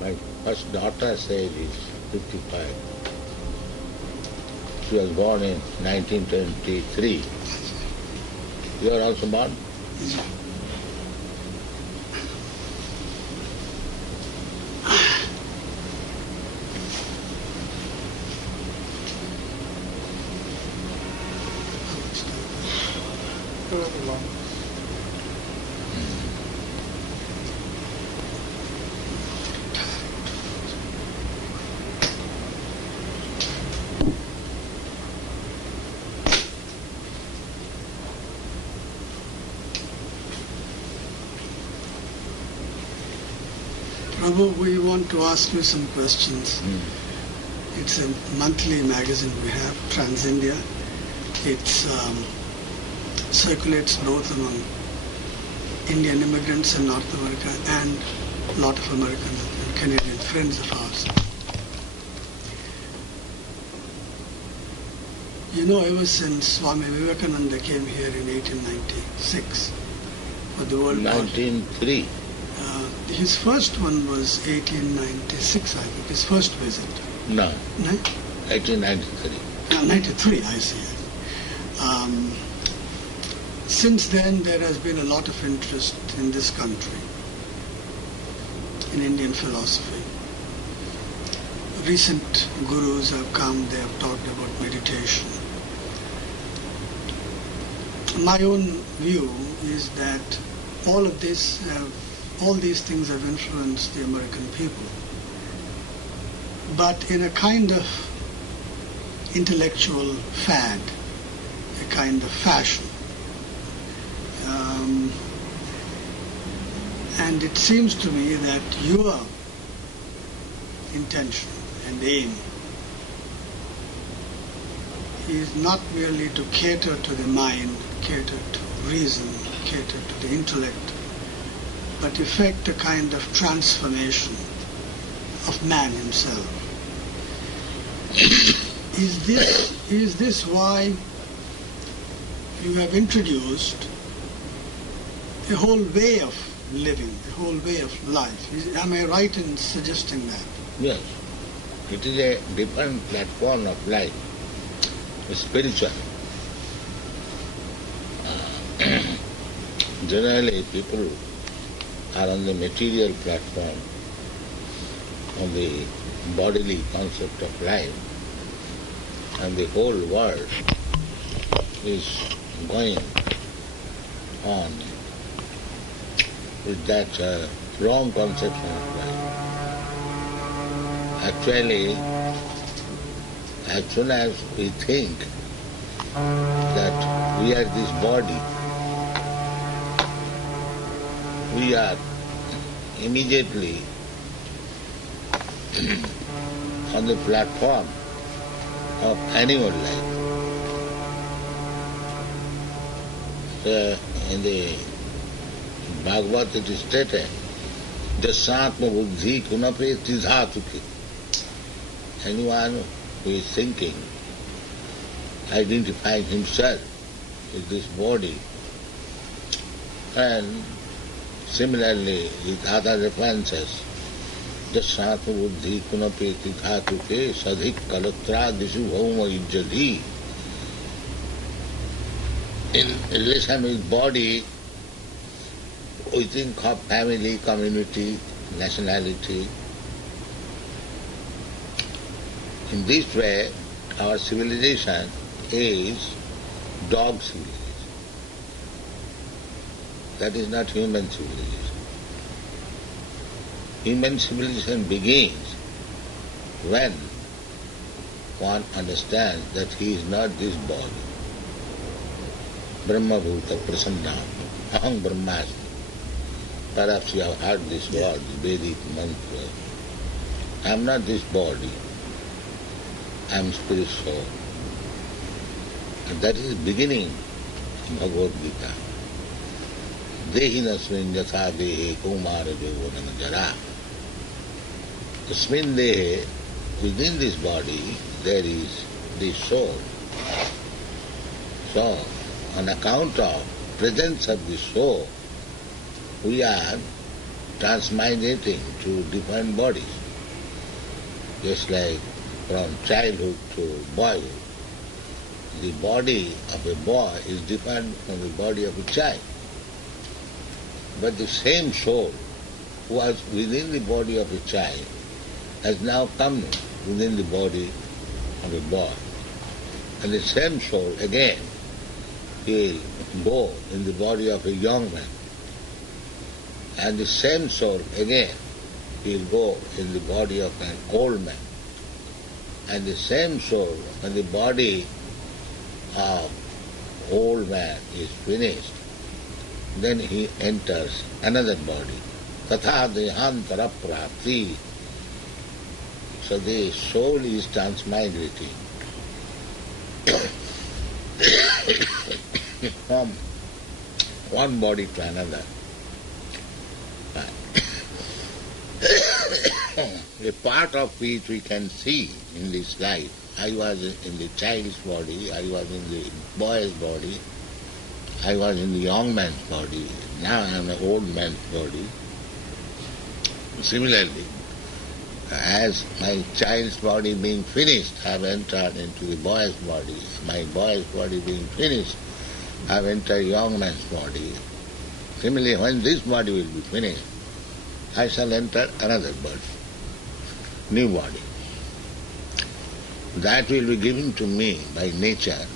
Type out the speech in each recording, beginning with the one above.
My first daughter's age is 55. She was born in 1923. You are also born? Prabhu, we want to ask you some questions. It's a monthly magazine we have, Trans India. It circulates both among Indian immigrants in North America and a lot of American and Canadian friends of ours. You know, ever since Swami Vivekananda came here in 1896 for the World War. 1903. His first one was 1896, I think, his first visit. No, No? 1893. 93, I see. Since then, there has been a lot of interest in this country, in Indian philosophy. Recent gurus have come, they have talked about meditation. My own view is that all these things have influenced the American people, but in a kind of intellectual fad, a kind of fashion. And it seems to me that your intention and aim is not merely to cater to the mind, cater to reason, cater to the intellect, but effect a kind of transformation of man himself. Is this why you have introduced a whole way of living, a whole way of life? Am I right in suggesting that? Yes. It is a different platform of life, spiritual. Generally, people are on the material platform, on the bodily concept of life, and the whole world is going on with that wrong conception of life. Actually, as soon as we think that we are this body, we are immediately on the platform of animal life. In the Bhāgavata it is stated, jasātma-buddhi kunape tidhātuki. Anyone who is thinking, identifying himself with this body, and similarly with other references, jasātma-buddhi kunape tidhātuke sadhik kalatra dishu bhauma ijjadhi. In relation with body, we think of family, community, nationality. In this way, our civilization is dog civilization. That is not human civilization. Human civilization begins when one understands that he is not this body. Brahma-bhuta prasannam, aham brahmasmi. Perhaps you have heard this word, Vedic mantra. I am not this body. I am spirit soul. And that is the beginning of Bhagavad Gita. Dehi-nasmin yatha dehe kaumara yauvanam jara. Asmin dehe, within this body, there is the soul. So, on account of presence of the soul, we are transmigrating to different bodies, just like from childhood to boyhood. The body of a boy is different from the body of a child. But the same soul who was within the body of a child has now come within the body of a boy. And the same soul again will go in the body of a young man. And the same soul again will go in the body of an old man. And the same soul, when the body of old man is finished, then he enters another body. Tatha dehantara prapti. So the soul is transmigrating from one body to another. A part of which we can see in this life. I was in the child's body, I was in the boy's body, I was in the young man's body, now I am an old man's body. Similarly, as my child's body being finished, I have entered into the boy's body. My boy's body being finished, I have entered young man's body. Similarly, when this body will be finished, I shall enter another body, new body. That will be given to me by nature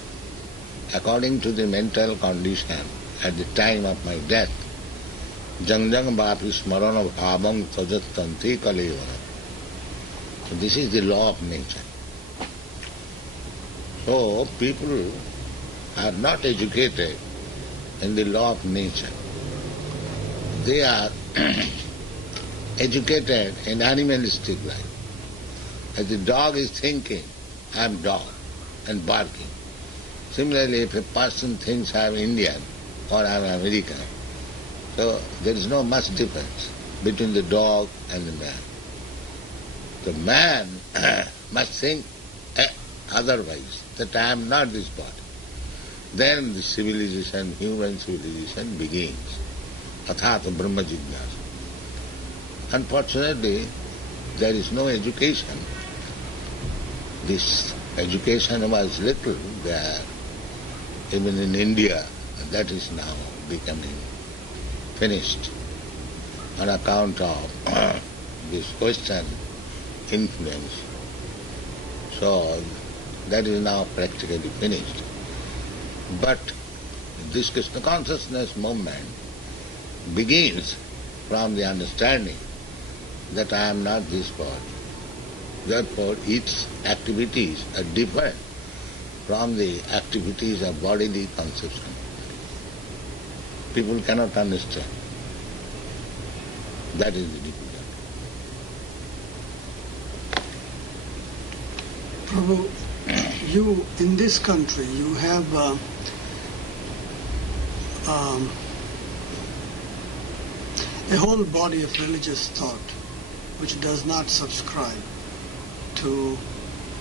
according to the mental condition at the time of my death. Jang jang bhapi smarana bhāvāṁ tajattanti kalevana. So this is the law of nature. So people are not educated in the law of nature. They are educated in animalistic life. As the dog is thinking, I am dog, and barking. Similarly, if a person thinks I am Indian or I am American, so there is no much difference between the dog and the man. The man must think otherwise, that I am not this body. Then the civilization, human civilization begins. Arhate Brahma Jignasa. Unfortunately, there is no education. This education was little there, even in India, that is now becoming finished on account of this Western influence. So that is now practically finished. But this Krishna consciousness movement begins from the understanding that I am not this body. Therefore, its activities are different from the activities of bodily conception. People cannot understand. That is the difficulty. Prabhu, you, in this country, you have a whole body of religious thought which does not subscribe to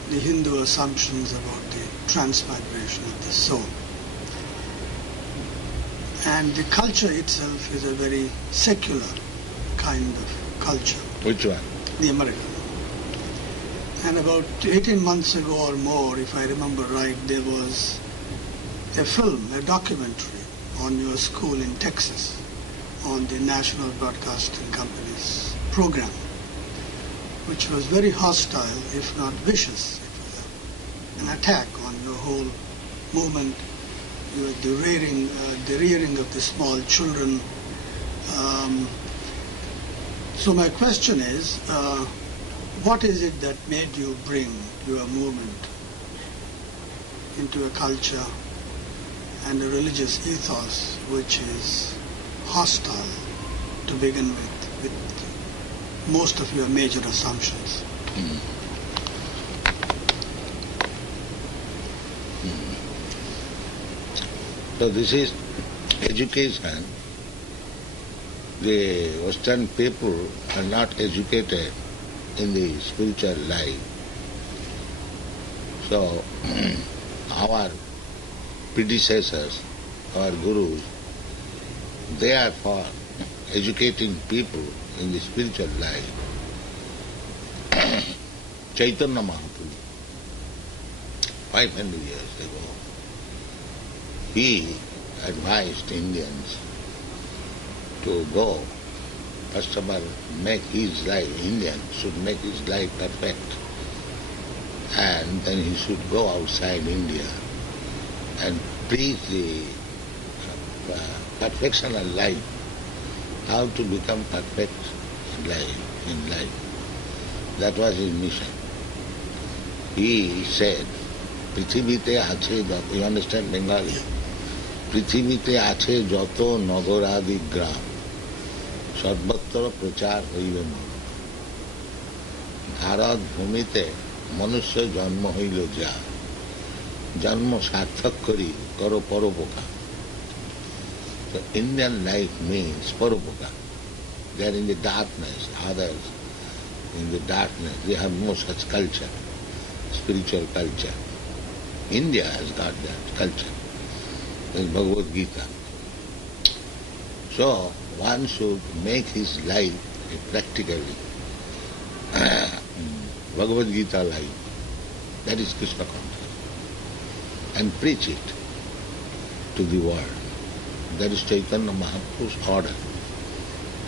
the Hindu assumptions about the transmigration of the soul. And the culture itself is a very secular kind of culture. Which one? The American. And about 18 months ago or more, if I remember right, there was a film, a documentary on your school in Texas on the National Broadcasting Company's program, which was very hostile, if not vicious. It was an attack on your whole movement, the rearing of the small children. So my question is, what is it that made you bring your movement into a culture and a religious ethos which is hostile to begin with most of your major assumptions? So this is education. The Western people are not educated in the spiritual life. So our predecessors, our gurus, they are for educating people in the spiritual life, Chaitanya Mahaprabhu, 500 years ago, he advised Indians to go, first of all, make his life, Indians should make his life perfect, and then he should go outside India and preach the perfection of life, how to become perfect in life. That was his mission. He said, Prithivite ache jato, you understand Bengali? Prithivite ache jato nagoradi gram, sarvatra prachar hoibe mon. Bharat bhumite manusya janma hoilo ja, janma sarthak kori karo paropoka. So Indian life means paropoka. They are in the darkness, others in the darkness. They have no such culture, spiritual culture. India has got that culture. There is Bhagavad Gita. So one should make his life practically Bhagavad Gita life. That is Krishna consciousness. And preach it to the world. That is Chaitanya Mahaprabhu's order.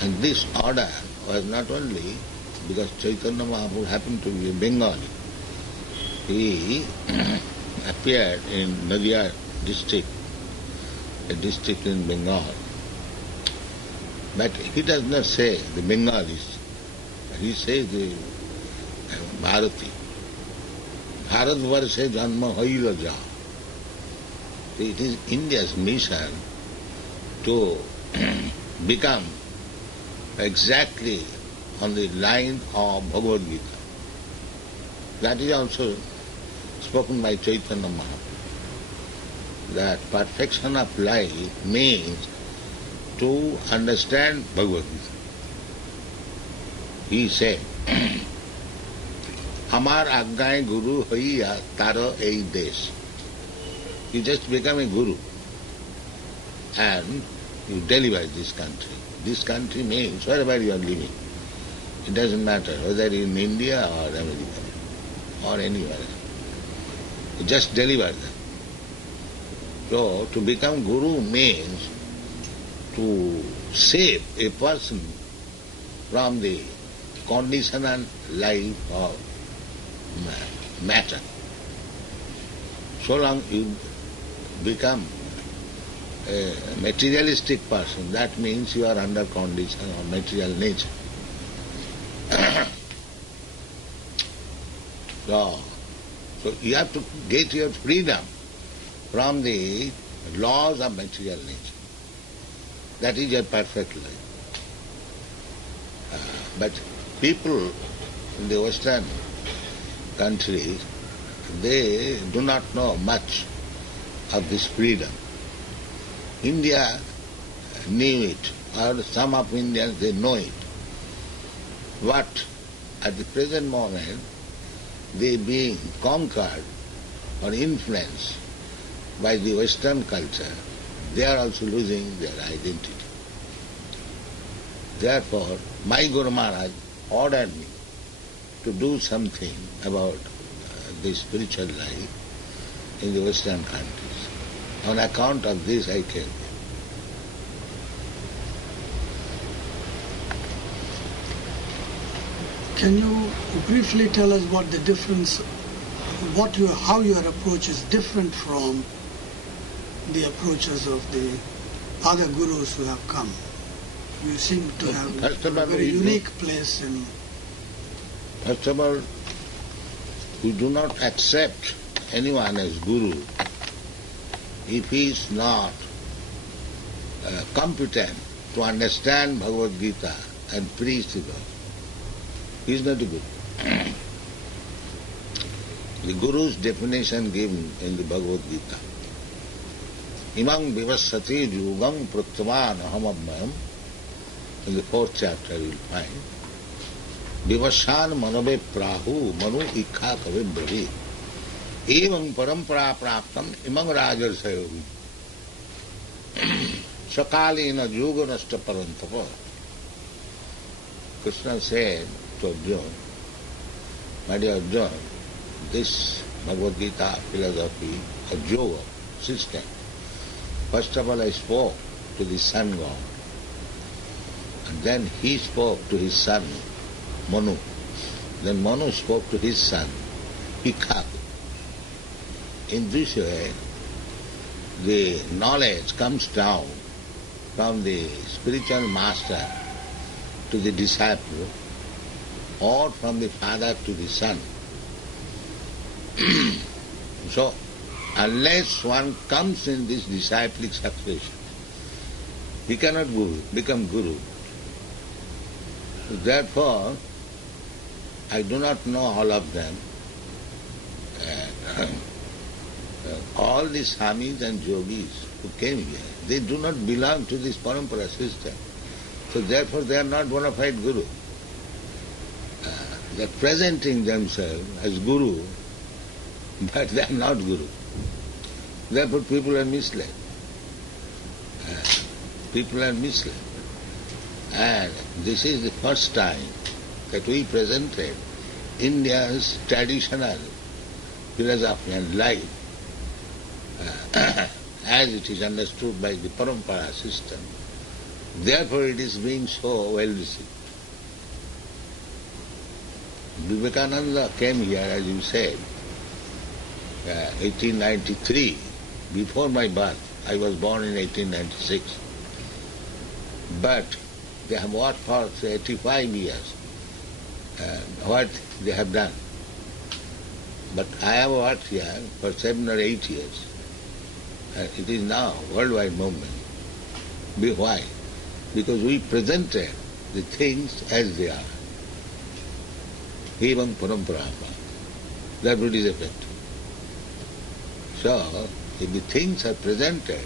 And this order was not only because Chaitanya Mahaprabhu happened to be a Bengali. He appeared in Nadia district, a district in Bengal. But he does not say the Bengalis. He says the Bharati. Bharatvarshe janma hoila ja. It is India's mission to become exactly on the line of Bhagavad Gita. That is also spoken by Chaitanya Mahaprabhu. That perfection of life means to understand Bhagavad Gita. He said, Amar Aggai Guru Hoiya Taro Ei Desh. You just become a guru and you deliver this country. This country means wherever you are living. It doesn't matter whether in India or America or anywhere. You just deliver them. So to become guru means to save a person from the conditional life of matter. So long you become a materialistic person, that means you are under condition of material nature. So you have to get your freedom from the laws of material nature. That is your perfect life. But people in the Western countries, they do not know much of this freedom. India knew it, or some of Indians, they know it. But at the present moment, they being conquered or influenced by the Western culture, they are also losing their identity. Therefore, my Guru Maharaj ordered me to do something about the spiritual life in the Western countries. On account of this, I came here. Can you briefly tell us what the difference, how your approach is different from the approaches of the other gurus who have come? You seem to have a very unique place in... First of all, we do not accept anyone as guru if he is not competent to understand Bhagavad Gita and preach the Bhagavad. He is not a guru. The guru's definition given in the Bhagavad Gita. Imam vivasati yugam pratyaman ahamabmayam. In the 4th chapter you will find. Vivashan manave prahu manu ikha kave bravi. Evam parampara praptam imam rajarsayogi. Sakalena yoga nasta parantapa. Krishna said to Arjuna, my dear Arjuna, this Bhagavad Gita philosophy or yoga system, first of all I spoke to the sun god, and then he spoke to his son Manu. Then Manu spoke to his son Ikha. In this way, the knowledge comes down from the spiritual master to the disciple, or from the father to the son. So, unless one comes in this disciplic succession, he cannot become guru. Therefore, I do not know all of them. All the swamis and yogis who came here, they do not belong to this parampara system. So therefore they are not bona fide guru. They are presenting themselves as guru, but they are not guru. Therefore people are misled. People are misled. And this is the first time that we presented India's traditional philosophy and life as it is understood by the parampara system. Therefore it is being so well received. Vivekananda came here, as you said, 1893, before my birth. I was born in 1896. But they have worked for 85 years, what they have done. But I have worked here for 7 or 8 years. It is now worldwide movement. Why? Because we presented the things as they are. Evam paramparama. That would is effective. So, if the things are presented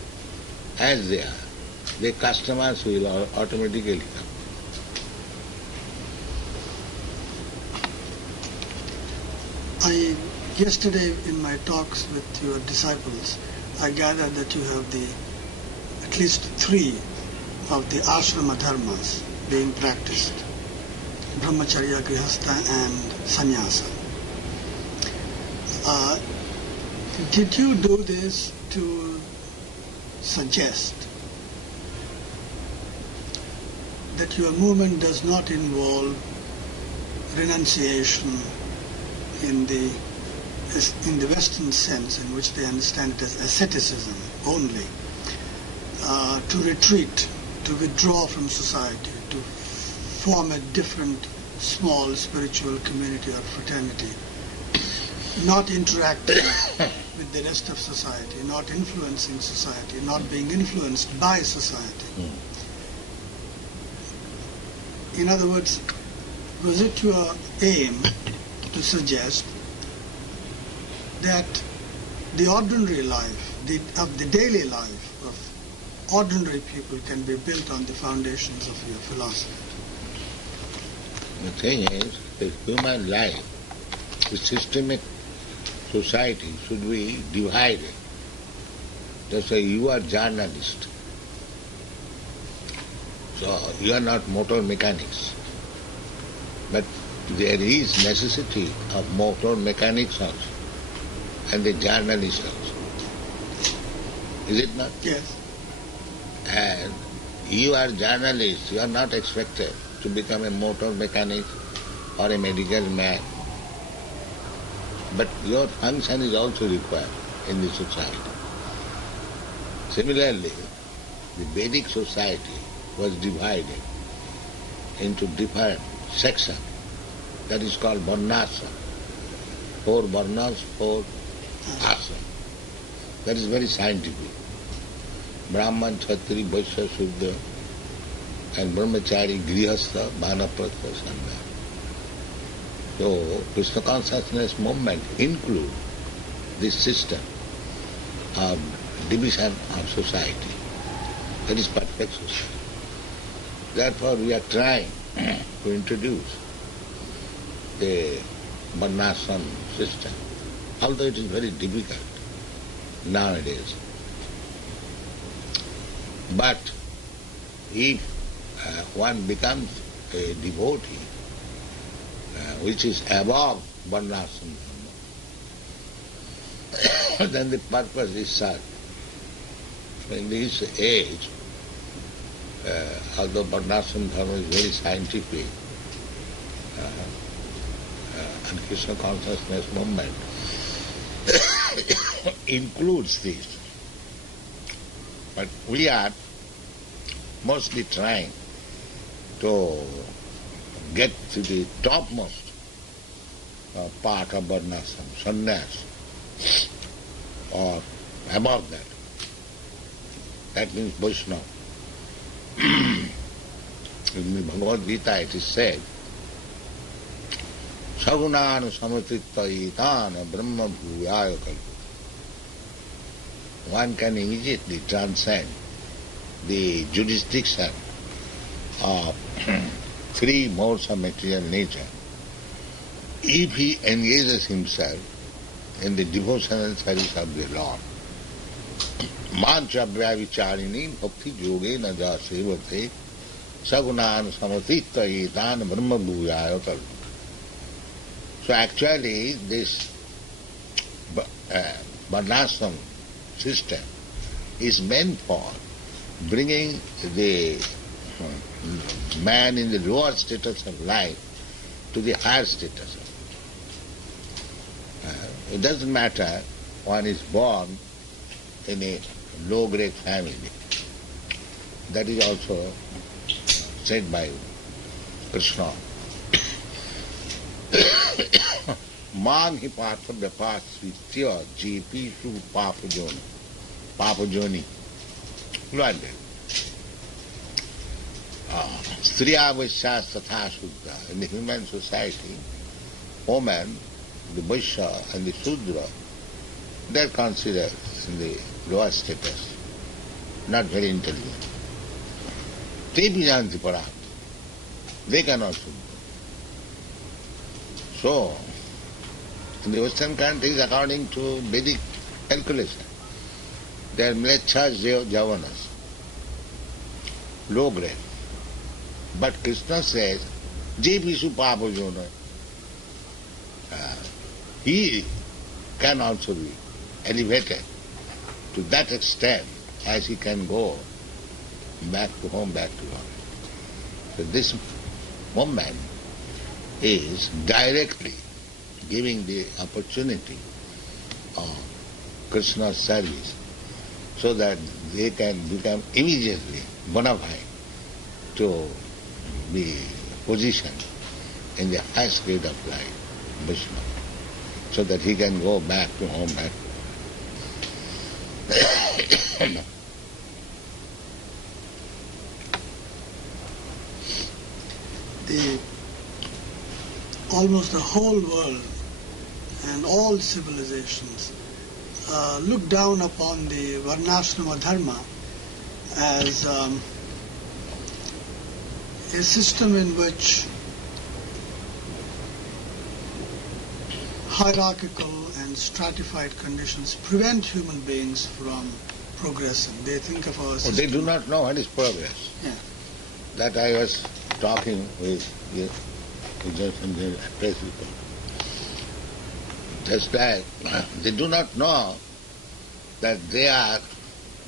as they are, the customers will automatically come. Yesterday in my talks with your disciples, I gathered that you have at least 3 of the ashrama-dharmas being practiced: brahmacharya, grihastha and sannyasa. Did you do this to suggest that your movement does not involve renunciation in the Western sense, in which they understand it as asceticism only, to retreat, to withdraw from society, to form a different small spiritual community or fraternity, not interacting with the rest of society, not influencing society, not being influenced by society? In other words, was it your aim to suggest that the ordinary life, the daily life of ordinary people can be built on the foundations of your philosophy? The thing is, the human life, the systemic society should be divided. Just say you are journalist, so you are not motor mechanics. But there is necessity of motor mechanics also, and the journalists also. Is it not? Yes. And you are journalist, you are not expected to become a motor mechanic or a medical man. But your function is also required in the society. Similarly, the Vedic society was divided into different sections. That is called varṇāśrama. 4 varnas, 4 ashrama. That is very scientific. Brahman, Kshatriya, Vaishya, Shudra, and Brahmachari, Grihastha, Vanaprastha, Sangha. So, Krishna consciousness movement includes this system of division of society. That is perfect society. Therefore, we are trying to introduce the varṇāśrama system, although it is very difficult nowadays. But if one becomes a devotee, which is above varṇāśrama-dharma, then the purpose is served. In this age, although varṇāśrama-dharma is very scientific, and Krishna consciousness movement includes this. But we are mostly trying to get to the topmost part of varṇāśrama, sannyas, or above that. That means Vaishnava. In the Bhagavad-gīta it is said, sagunānu samatrittāyitāna brahma-bhujāṁ kalpata. One can immediately transcend the jurisdiction of three modes of material nature if he engages himself in the devotional service of the Lord. Māṅ-ca-vyāvichāriṇī bhakti-yogena ja-sevate sagunānu samatrittāyitāna brahma-bhujāṁ kalpata. So actually this varṇāśrama system is meant for bringing the man in the lower status of life to the higher status of life. It doesn't matter one is born in a low-grade family. That is also said by Krishna. Māṅ hi pātha vyapāsvitya jepishu papajoni. Like that. Striya vaisya tatha sudra. In the human society, woman, the Vaisya and the Sudra, they are considered in the lower status, not very intelligent. Te bhijanti param. They cannot Sudra. So, in the Western countries, according to Vedic calculation, they are mlecchas javanas, low grade. But Krishna says, jepishu papajona. He can also be elevated to that extent as he can go back to home, back to God. So this woman is directly giving the opportunity of Krishna's service so that they can become immediately bona fide to be positioned in the highest grade of life, Vishnu, so that he can go back to home, back to almost the whole world and all civilizations look down upon the varṇāśrama-dharma as a system in which hierarchical and stratified conditions prevent human beings from progressing. They think of our system. They do not know what is progress. Yeah. That I was talking with the people. Just like they do not know that their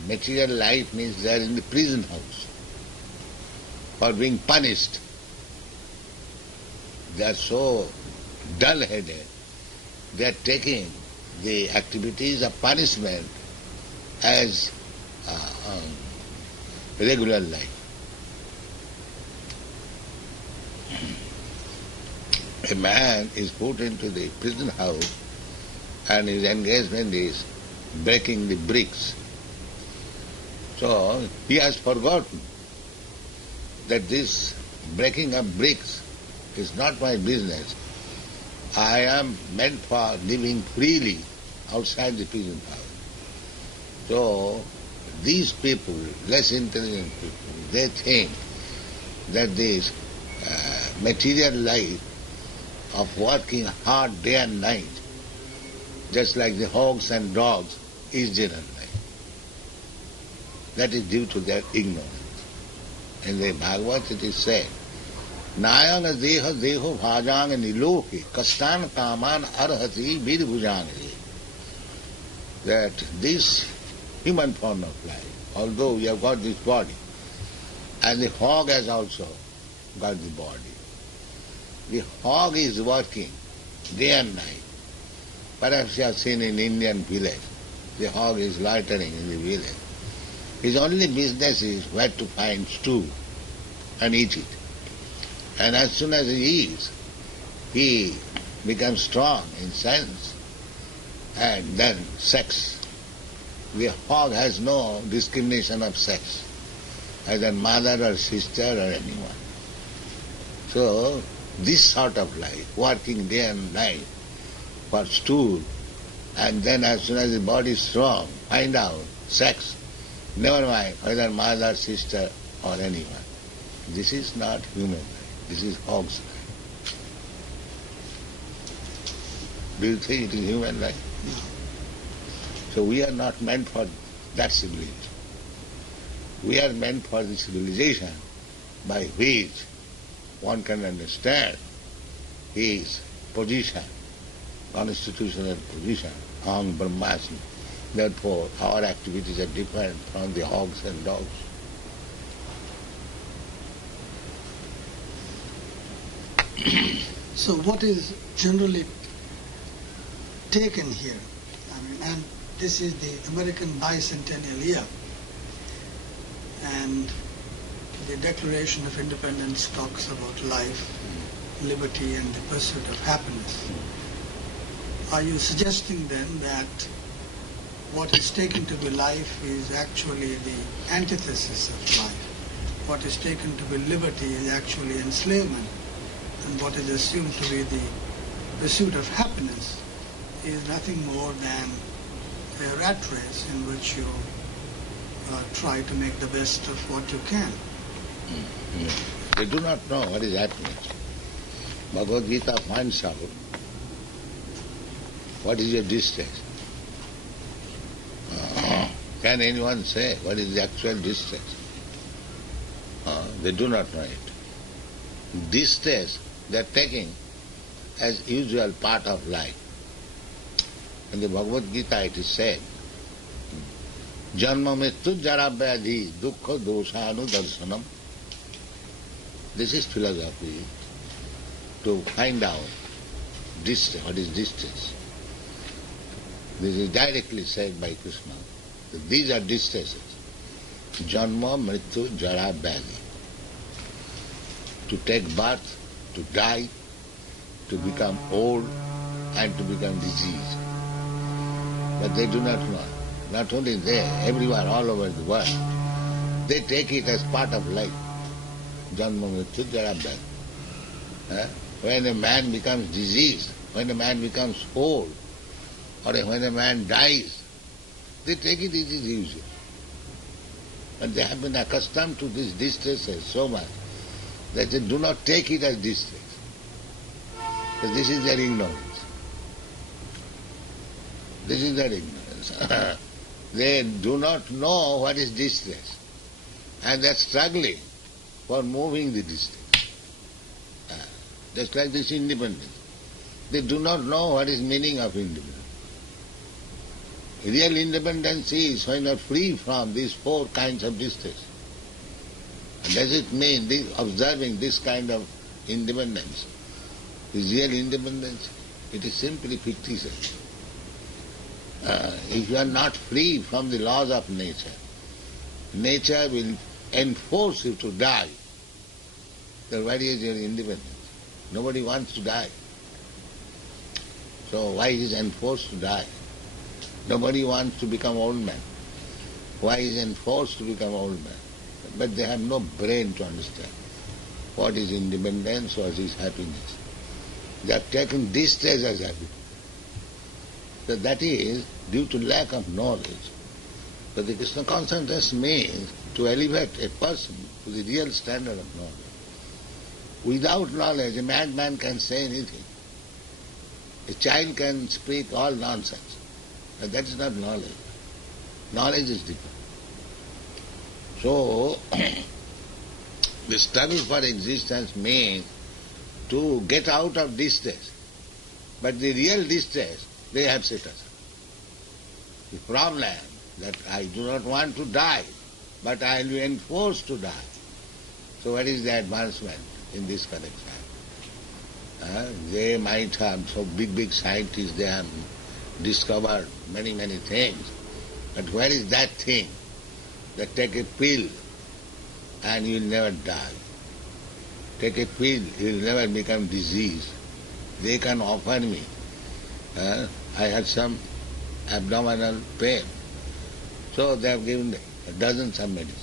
material life means they are in the prison house for being punished. They are so dull-headed. They are taking the activities of punishment as regular life. A man is put into the prison house and his engagement is breaking the bricks. So he has forgotten that this breaking of bricks is not my business. I am meant for living freely outside the prison house. So these people, less intelligent people, they think that this material life of working hard day and night, just like the hogs and dogs, is general life. That is due to their ignorance. In the Bhagavata it is said nāyaṁ deha-bhājāṁ nṛloke kaṣṭān kāmān arhate viḍ-bhujāṁ. That this human form of life, although we have got this body, and the hog has also got the body. The hog is working day and night. Perhaps you have seen in Indian village, the hog is loitering in the village. His only business is where to find stool and eat it. And as soon as he eats, he becomes strong in sense, and then sex. The hog has no discrimination of sex, either mother or sister or anyone. So, this sort of life, working day and night for stool, and then as soon as the body is strong, find out sex, never mind whether mother, sister or anyone. This is not human life, this is hog's life. Do you think it is human life? No. So we are not meant for that civilization. We are meant for the civilization by which one can understand his position, constitutional position, aham brahmasmi. Therefore, our activities are different from the hogs and dogs. So what is generally taken here, and this is the American bicentennial year, and the Declaration of Independence talks about life, liberty and the pursuit of happiness. Are you suggesting then that what is taken to be life is actually the antithesis of life? What is taken to be liberty is actually enslavement, and what is assumed to be the pursuit of happiness is nothing more than a rat race in which you try to make the best of what you can? They do not know what is happiness. Bhagavad-gītā finds out what is your distress. Can anyone say what is the actual distress? They do not know it. Distress they are taking as usual part of life. In the Bhagavad-gītā it is said, Janma mrityu jara vyadhi dukkha dosanu darshanam. This is philosophy, to find out distress, what is distress. This is directly said by Krishna. That these are distresses. Janma, mrityu, jara, vyadhi. To take birth, to die, to become old, and to become diseased. But they do not know. Not only there, everywhere, all over the world. They take it as part of life. Janma, mrityu, jara, vyadhi. When a man becomes diseased, when a man becomes old, or when a man dies, they take it as usual. And they have been accustomed to these distresses so much that they do not take it as distress. Because this is their ignorance. This is their ignorance. They do not know what is distress. And they are struggling for moving the distress. Just like this independence. They do not know what is meaning of independence. Real independence is when you are free from these four kinds of distress. And does it mean observing this kind of independence is real independence? It is simply fictitious. If you are not free from the laws of nature, nature will enforce you to die. Then where is your independence? Nobody wants to die. So why is enforced to die? Nobody wants to become old man. Why is enforced to become old man? But they have no brain to understand what is independence, what is happiness. They have taken distress as happiness. So that is due to lack of knowledge. But the Krishna consciousness means to elevate a person to the real standard of knowledge. Without knowledge, a madman can say anything. A child can speak all nonsense. But that is not knowledge. Knowledge is different. So, The struggle for existence means to get out of distress. But the real distress, they have set aside. The problem that I do not want to die, but I will be enforced to die. So what is the advancement in this connection? They might have, so big scientists, they have discovered many things. But where is that thing that take a pill and you will never die? Take a pill, you will never become diseased. They can offer me. I had some abdominal pain. So they have given dozens of medicine.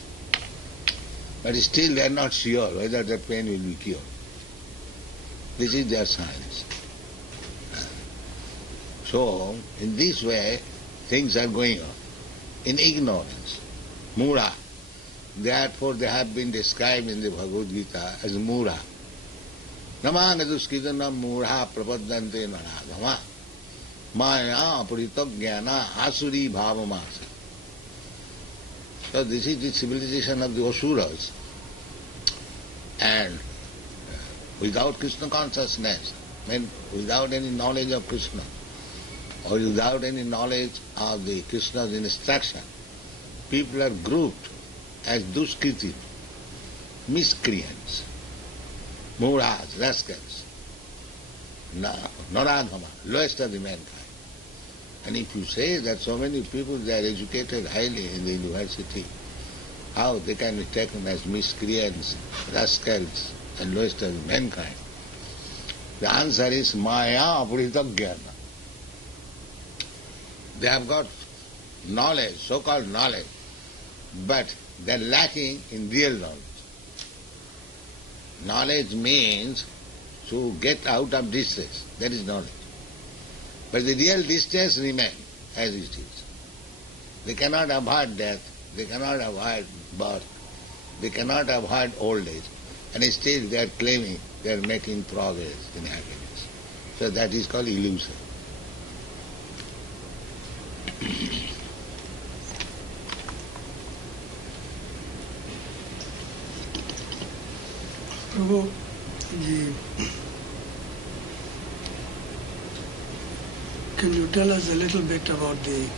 But still they are not sure whether the pain will be cured. This is their science. So, in this way, things are going on. In ignorance. Mura. Therefore they have been described in the Bhagavad Gita as Mura. Namāngaduskitanam mura prapaddante naradhama maya pritoggyana asuri bhavamasa. So this is the civilization of the Asuras. And without Krishna consciousness, without any knowledge of Krishna, or without any knowledge of the Krishna's instruction, people are grouped as duskriti, miscreants, muras, rascals, naradhama, lowest of the mankind. And if you say that so many people, they are educated highly in the university, how they can be taken as miscreants, rascals, and lowest of the mankind? The answer is maya apuritagyana. They have got knowledge, so-called knowledge, but they are lacking in real knowledge. Knowledge means to get out of distress. That is knowledge. But the real distress remains as it is. They cannot avoid death, they cannot avoid birth, they cannot avoid old age, and still they are claiming they are making progress in happiness. So that is called illusion. Prabhu, can you tell us a little bit about the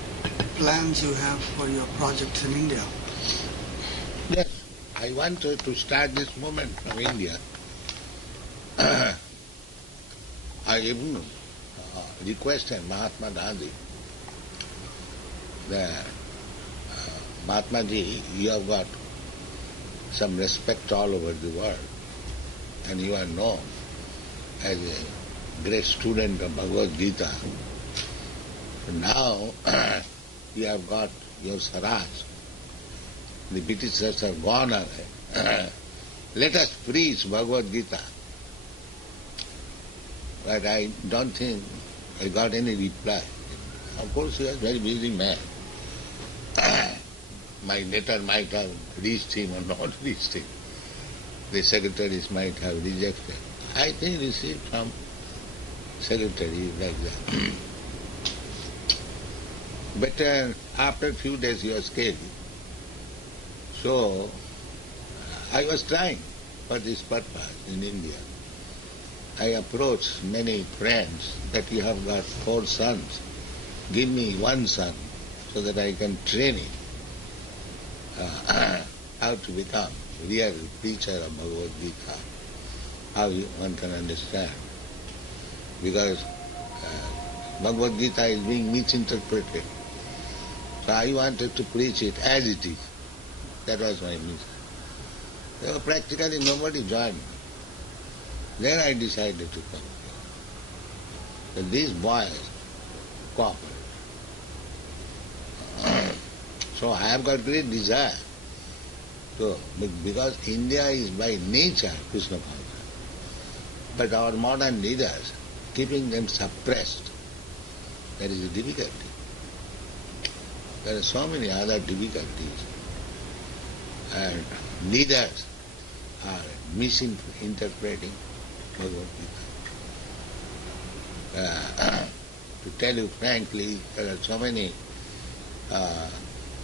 plans you have for your projects in India? Yes, I wanted to start this movement from India. I even requested Mahatma Gandhi that Mahatma Ji, you have got some respect all over the world, and you are known as a great student of Bhagavad Gita. Now you have got your Swaraj. The Britishers are gone away. Let us preach Bhagavad Gita. But I don't think I got any reply. Of course, he was a very busy man. My letter might have reached him or not reached him. The secretaries might have rejected. I think received from secretary like that. But after a few days he was killed. So I was trying for this purpose in India. I approached many friends that you have got 4 sons. Give me 1 son so that I can train him how to become real preacher of Bhagavad Gita, how one can understand. Because Bhagavad Gita is being misinterpreted. So I wanted to preach it as it is. That was my mission. So practically nobody joined me. Then I decided to come here. So these boys cooperate. So I have got great desire. So, because India is by nature Krishna conscious, but our modern leaders, keeping them suppressed, that is a difficulty. There are so many other difficulties, and leaders are misinterpreting Bhagavad Gita. To tell you frankly, there are so many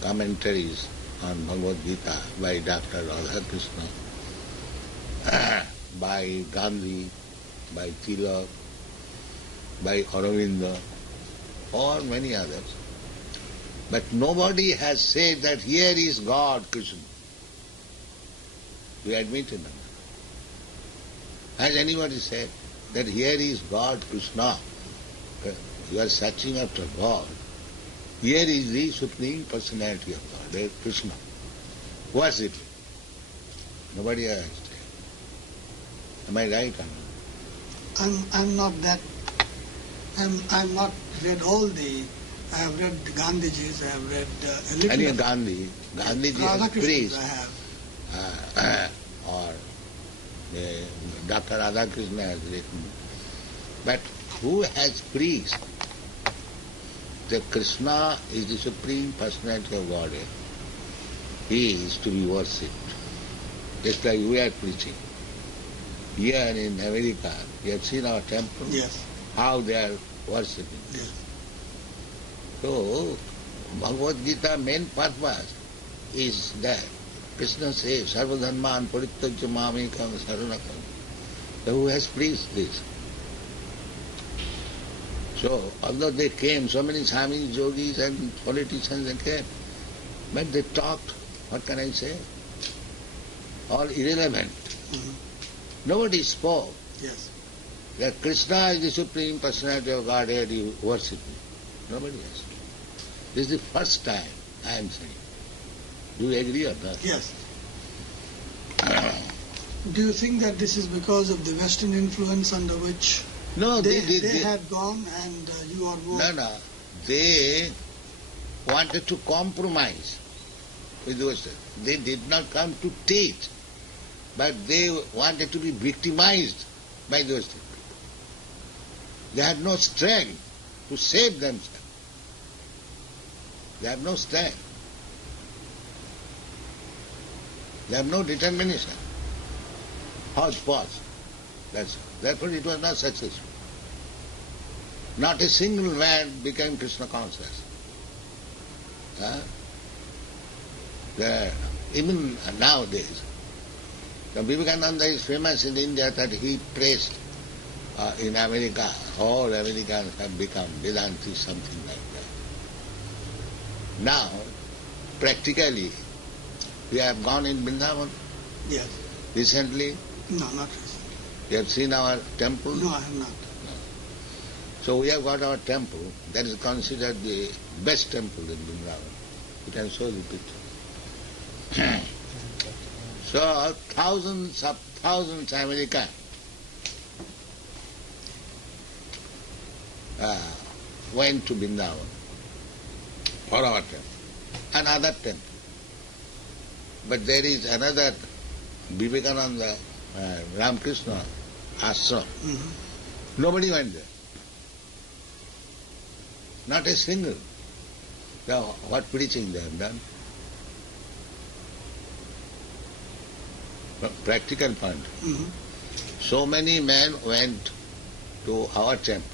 commentaries on Bhagavad Gita by Dr. Radha Krishna, by Gandhi, by Tilak, by Aurobindo, or many others. But nobody has said that here is God, Krishna. We admit it. Has anybody said that here is God, Krishna? You are searching after God. Here is the Supreme Personality of God, Krishna. Worship. Nobody has said. Am I right or not? I'm not that. I'm not read all the. I have read Gandhiji's. I have read a little. Any of Gandhi has praised. I have. Or Dr. Radhakrishna has written. But who has preached that Krishna is the Supreme Personality of Godhead? He is to be worshipped. Just like we are preaching. Here in America, you have seen our temple? Yes. How they are worshipping. Yes. So, Bhagavad Gita main purpose is that Krishna says, sarva-dharmān parityajya māmekam saranakam. So who has preached this? So, although they came, so many Swamis, yogis and politicians they came, but they talked, what can I say? All irrelevant. Mm-hmm. Nobody spoke. Yes. That Krishna is the Supreme Personality of Godhead, you worship Him. Nobody has. This is the first time I am saying. Do you agree or not? Yes. Do you think that this is because of the Western influence under which No, they had gone and you are more... No. They wanted to compromise with the Western. They did not come to teach, but they wanted to be victimized by the Western people. They had no strength to save themselves. They have no strength. They have no determination. Hodgepodge. Therefore it was not successful. Not a single man became Krishna conscious. Even nowadays, the Vivekananda is famous in India that he preached in America. All Americans have become Vedantis, something like that. Now, practically, we have gone in Vrindavan. Yes. Recently. No, not recently. You have seen our temple? No, I have not. So we have got our temple. That is considered the best temple in Vrindavan. You can show the picture. So thousands of Americans went to Vrindavan for our temple. Another temple. But there is another Vivekananda, Ramakrishna ashram. Mm-hmm. Nobody went there. Not a single. Now, what preaching they have done? From practical point. Mm-hmm. So many men went to our temple.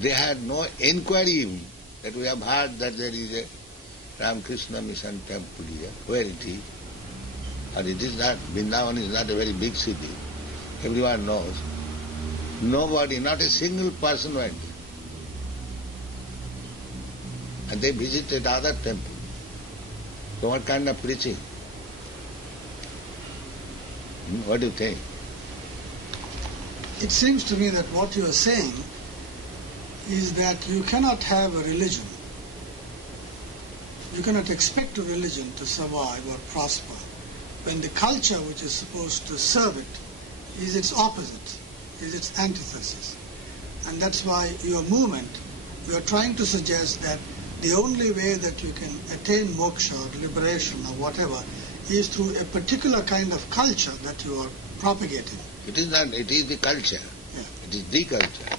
They had no inquiry even that we have heard that there is a Ramakrishna mission temple here. Where it is? And it is not, Vrindavan is not a very big city. Everyone knows. Nobody, not a single person went there. And they visited other temples. So what kind of preaching? What do you think? It seems to me that what you are saying is that you cannot have a religion. You cannot expect a religion to survive or prosper when the culture which is supposed to serve it is its opposite, is its antithesis. And that's why your movement, you are trying to suggest that the only way that you can attain moksha or liberation or whatever is through a particular kind of culture that you are propagating. It is not, it is the culture. Yeah. It is the culture.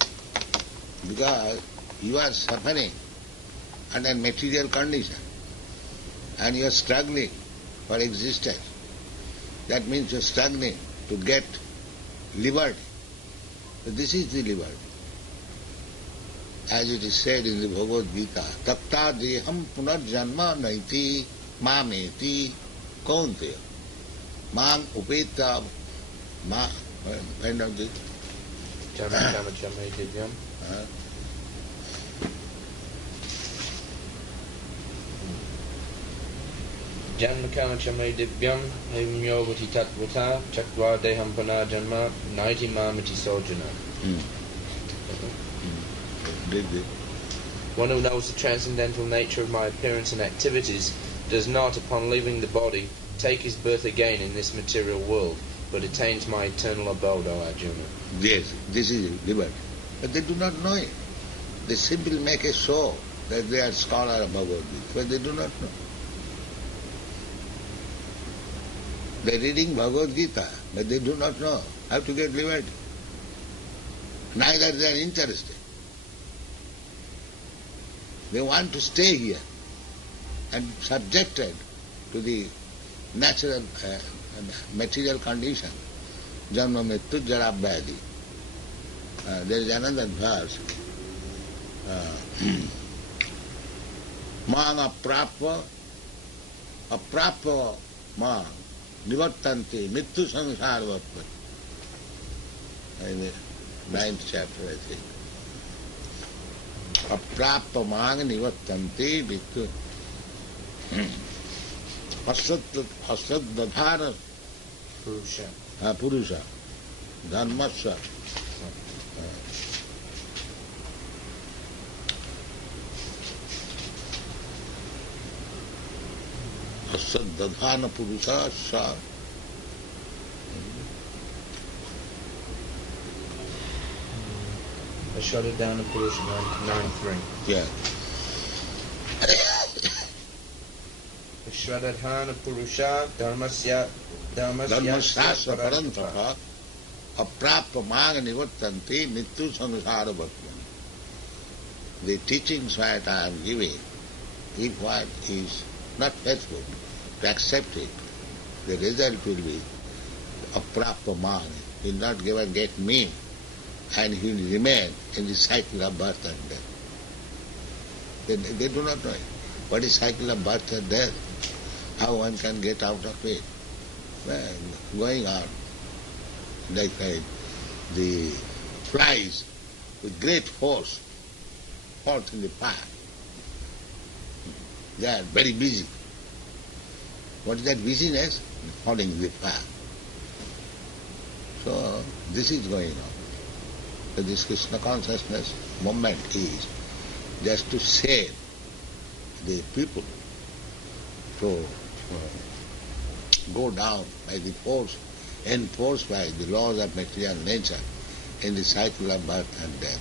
Because you are suffering under material condition and you are struggling for existence. That means you are struggling to get liberty. So this is the liberty. As it is said in the Bhagavad Gita, takta deham punarjanma naiti mameti kaunteya mam upeta Ma, end of this. Janma-kāma-ca-me-divyam. Janma-kāma-ca-me-divyam himyogati tatvata chakva deham pana janma naiti mamati sojana. One who knows the transcendental nature of my appearance and activities does not, upon leaving the body, take his birth again in this material world, but attains my eternal abode, O Arjuna. Yes, this is liberty. But they do not know it. They simply make a show that they are scholar of Bhagavad Gita, but they do not know. They are reading Bhagavad Gita, but they do not know how to get liberty. Neither they are interested. They want to stay here and subjected to the natural material condition. Janma mrityu jara vyadhi. There is another verse. Māṁ aprāpya māṁ nivartanti mrityu samsāra vatpat. In the 9th chapter, I think. Aprāpya māṁ nivartanti mrityu aśrata purusha dharmasya aśrata purusha sa I shut it down to Purusha 9.3. Yeah. Shradhana Purusha Dharmasya parantapa aprāpya māṁ nivartanti nityu samsāra bhatman. The teachings that I am giving, if one is not faithful to accept it, the result will be aprāpya māṁ. He will not get me, and he will remain in the cycle of birth and death. They do not know it. What is cycle of birth and death? How one can get out of it? Well, going on like the flies with great force forth in the fire. They are very busy. What is that busyness? Falling in the fire. So this is going on. So this Krishna consciousness movement is just to save the people to go down by the force, enforced by the laws of material nature in the cycle of birth and death.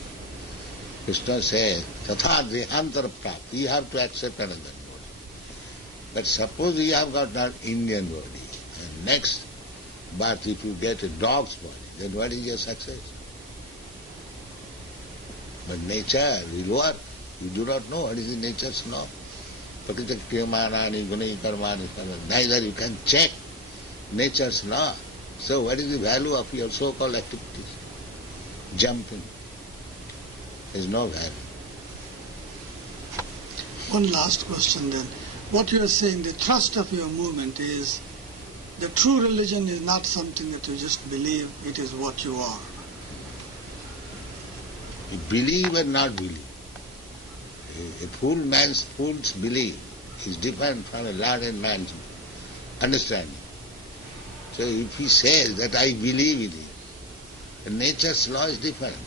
Krishna says, tatha dehantara prāpti, you have to accept another body. But suppose you have got an Indian body, and next birth if you get a dog's body, then what is your success? But nature will work. You do not know what is the nature's law. Prakriti kāmān gunai karmāni. Neither you can check nature's law. So what is the value of your so-called activities? Jumping. There is no value. One last question then. What you are saying, the thrust of your movement is the true religion is not something that you just believe, it is what you are. You believe or not believe. A fool's belief is different from a learned man's understanding. So if he says that I believe in it, nature's law is different.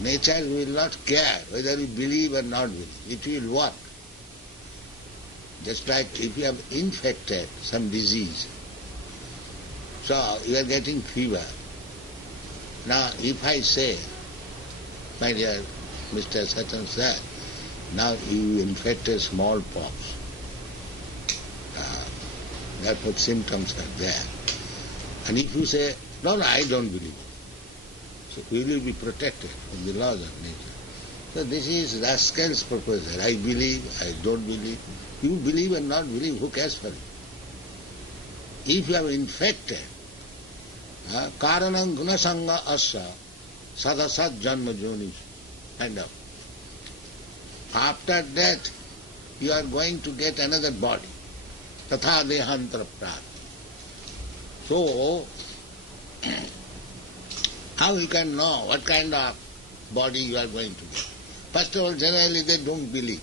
Nature will not care whether you believe or not believe. It will work. Just like if you have infected some disease, so you are getting fever. Now if I say, my dear Mr. Satan said, now you infected smallpox. Therefore symptoms are there. And if you say, no, I don't believe it, so you will be protected from the laws of nature. So this is rascal's proposal. I believe, I don't believe. You believe and not believe, who cares for it? If you have infected, karanam gunasanga asya sadasat janma jonish, kind of. After that, you are going to get another body. Tatha dehantara prāpti. So, How you can know what kind of body you are going to get? First of all, generally they don't believe.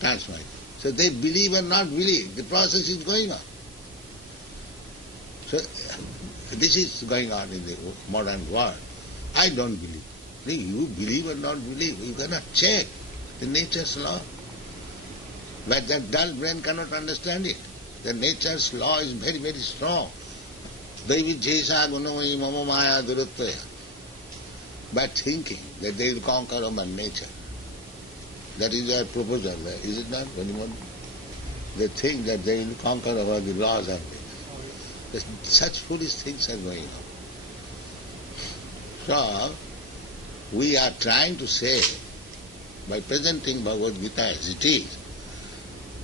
That's why. So they believe or not believe, the process is going on. So this is going on in the modern world. I don't believe. You believe or not believe, you cannot check the nature's law. But that dull brain cannot understand it. The nature's law is very, very strong. Daivi-jesa gunamai mama maya durutvaya. By thinking that they will conquer over nature. That is their proposal, is it not? Anyone? They think that they will conquer over the laws of nature. Such foolish things are going on. So, we are trying to say, by presenting Bhagavad Gita as it is,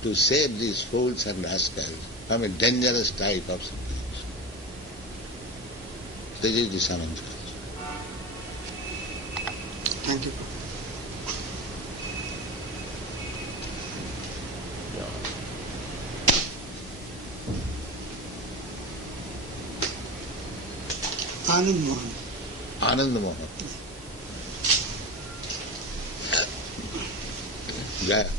to save these fools and rascals from a dangerous type of civilization. This is the summons. Thank you. Anand Mohan. Anand Mohan. Jaya.